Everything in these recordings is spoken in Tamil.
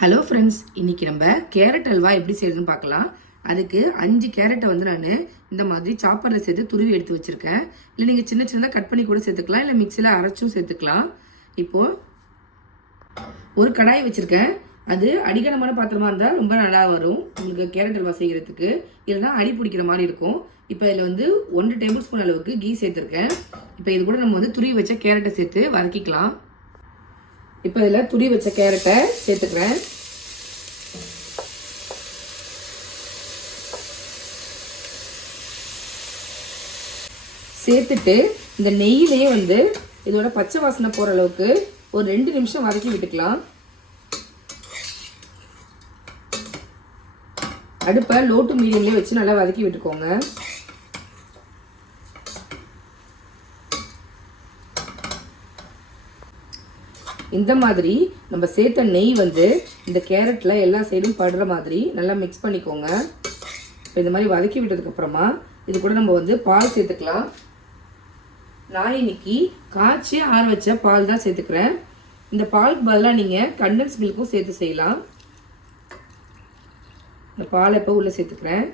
ஹலோ ஃப்ரெண்ட்ஸ், இன்றைக்கி நம்ம கேரட் அல்வா எப்படி செய்யறதுன்னு பார்க்கலாம். அதுக்கு 5 கேரட்டை வந்து நான் இந்த மாதிரி சாப்பரில் சேர்த்து துருவி எடுத்து வச்சுருக்கேன். இல்லை நீங்கள் சின்ன சின்னதாக கட் பண்ணி கூட சேர்த்துக்கலாம், இல்லை மிக்சியில் அரைச்சும் சேர்த்துக்கலாம். இப்போது ஒரு கடாய் வச்சுருக்கேன். அது அடிக்கனமான பாத்திரமா இருந்தால் ரொம்ப நல்லா வரும் உங்களுக்கு கேரட் அல்வா செய்கிறதுக்கு. இல்லைனா அடி பிடிக்கிற மாதிரி இருக்கும். இப்போ இதில் வந்து 1 டேபிள் ஸ்பூன் அளவுக்கு கீ சேர்த்துருக்கேன். இப்போ இது கூட நம்ம வந்து துருவி வச்ச கேரட்டை சேர்த்து வதக்கிக்கலாம். இப்போ இதில் துருவி வச்ச கேரட்டை சேர்த்துக்கிறேன். சேர்த்துட்டு இந்த நெய்யிலேயே வந்து இதோட பச்சை வாசனை போகிற அளவுக்கு ஒரு 2 நிமிஷம் வதக்கி விட்டுக்கலாம். அடுப்பை லோ டு மீடியம்லேயே வச்சு நல்லா வதக்கி விட்டுக்கோங்க. இந்த மாதிரி நம்ம சேர்த்த நெய் வந்து இந்த கேரட்டில் எல்லா சைடும் படுற மாதிரி நல்லா மிக்ஸ் பண்ணிக்கோங்க. இப்போ இந்த மாதிரி வதக்கி விட்டதுக்கப்புறமா இது கூட நம்ம வந்து பால் சேர்த்துக்கலாம். நான் இன்னைக்கு காய்ச்சி ஆற வச்ச பால் தான் சேர்த்துக்கிறேன். இந்த பாலுக்கு பதிலாக நீங்கள் கண்டன்ஸ் மில்க்கும் சேர்த்து செய்யலாம். இந்த பாலை இப்போ உள்ளே சேர்த்துக்கிறேன்.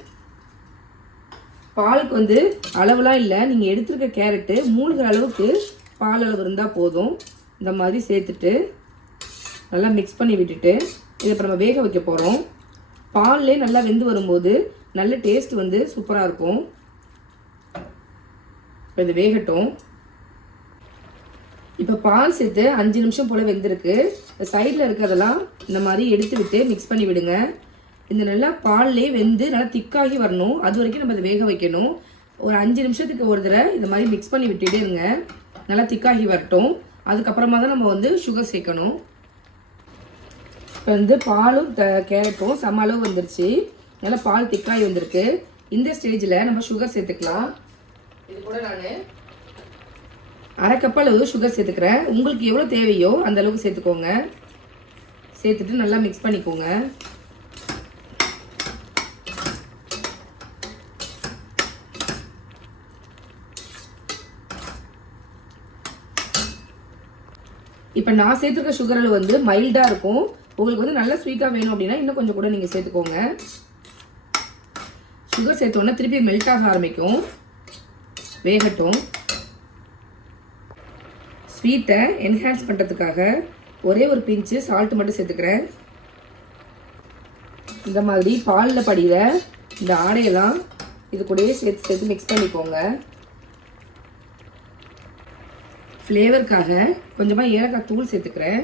பாலுக்கு வந்து அளவுலாம் இல்லை, நீங்கள் எடுத்துருக்க கேரட்டு மூழ்கிற அளவுக்கு பால் அளவு இருந்தால் போதும். இந்த மாதிரி சேர்த்துட்டு நல்லா மிக்ஸ் பண்ணி விட்டுட்டு இதை இப்போ நம்ம வேக வைக்க போகிறோம். பால்லே நல்லா வெந்து வரும்போது நல்ல டேஸ்ட் வந்து சூப்பராக இருக்கும். இப்போ இது வேகட்டும். இப்போ பால் சேர்த்து 5 நிமிஷம் போல் வெந்திருக்கு. சைடில் இருக்கிறதெல்லாம் இந்த மாதிரி எடுத்து விட்டு மிக்ஸ் பண்ணி விடுங்க. இந்த நல்லா பால்லே வெந்து நல்லா திக்காகி வரணும். அது வரைக்கும் நம்ம இதை வேக வைக்கணும். ஒரு 5 நிமிஷத்துக்கு ஒரு தடவை இந்த மாதிரி மிக்ஸ் பண்ணி விட்டுட்டே இருங்க. நல்லா திக்காகி வரட்டும். அதுக்கப்புறமா தான் நம்ம வந்து சுகர் சேர்க்கணும். இப்போ வந்து பாலும் கேரட்டும் சம அளவு வந்துருச்சு. நல்லா பால் திக்காகி வந்திருக்கு. இந்த ஸ்டேஜில் நம்ம சுகர் சேர்த்துக்கலாம். இது கூட நான் 1/2 கப் அளவு சுகர் சேர்த்துக்கிறேன். உங்களுக்கு எவ்வளோ தேவையோ அந்த அளவுக்கு சேர்த்துக்கோங்க. சேர்த்துட்டு நல்லா மிக்ஸ் பண்ணிக்கோங்க. இப்போ நான் சேர்த்துருக்க சுகர் அளவு வந்து மைல்டாக இருக்கும். உங்களுக்கு வந்து நல்லா ஸ்வீட்டாக வேணும் அப்படின்னா இன்னும் கொஞ்சம் கூட நீங்கள் சேர்த்துக்கோங்க. சுகர் சேர்த்தோன்னா திருப்பி மெல்ட் ஆக ஆரம்பிக்கும். வேகட்டும். ஸ்வீட்டை என்ஹான்ஸ் பண்ணுறதுக்காக ஒரே ஒரு பிஞ்சு சால்ட் மட்டும் சேர்த்துக்கிறேன். இந்த மாதிரி பாலில் படிகிற இந்த ஆடையெல்லாம் இது கூடயே சேர்த்து சேர்த்து மிக்ஸ் பண்ணிக்கோங்க. ஃப்ளேவருக்காக கொஞ்சமாக ஏலக்காய் தூள் சேர்த்துக்கிறேன்.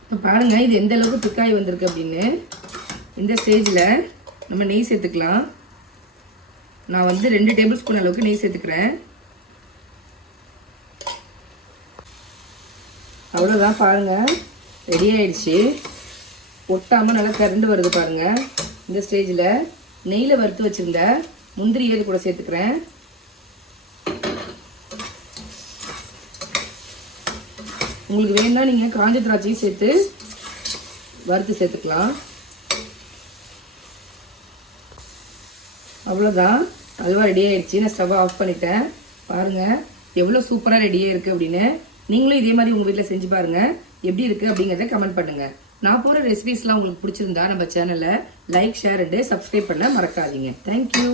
இப்போ பாருங்கள் இது எந்த அளவுக்கு திக்காய் வந்திருக்கு அப்படின்னு. இந்த ஸ்டேஜில் நம்ம நெய் சேர்த்துக்கலாம். நான் வந்து 2 டேபிள் ஸ்பூன் அளவுக்கு நெய் சேர்த்துக்கிறேன். அவ்வளோதான், பாருங்கள் ரெடி ஆயிடுச்சு. ஒட்டாமல் நல்லா திரண்டு வருது பாருங்கள். இந்த ஸ்டேஜில் நெய்யில் வறுத்து வச்சுருந்த முந்திரி இது கூட சேர்த்துக்கிறேன். உங்களுக்கு வேணும்னா நீங்கள் காஞ்ச திராட்சையும் சேர்த்து வறுத்து சேர்த்துக்கலாம். அவ்வளோதான், அல்வா ரெடி ஆயிடுச்சு. நான் ஸ்டவ்வை ஆஃப் பண்ணிட்டேன். பாருங்கள் எவ்வளோ சூப்பராக ரெடியாக இருக்குது அப்படின்னு. நீங்களும் இதே மாதிரி உங்கள் வீட்டில் செஞ்சு பாருங்கள். எப்படி இருக்குது அப்படிங்கிறத கமெண்ட் பண்ணுங்கள். நான் போகிற ரெசிபிஸ்லாம் உங்களுக்கு பிடிச்சிருந்தா நம்ம சேனலை லைக், ஷேர் அண்ட் சப்ஸ்கிரைப் பண்ண மறக்காதீங்க. தேங்க்யூ.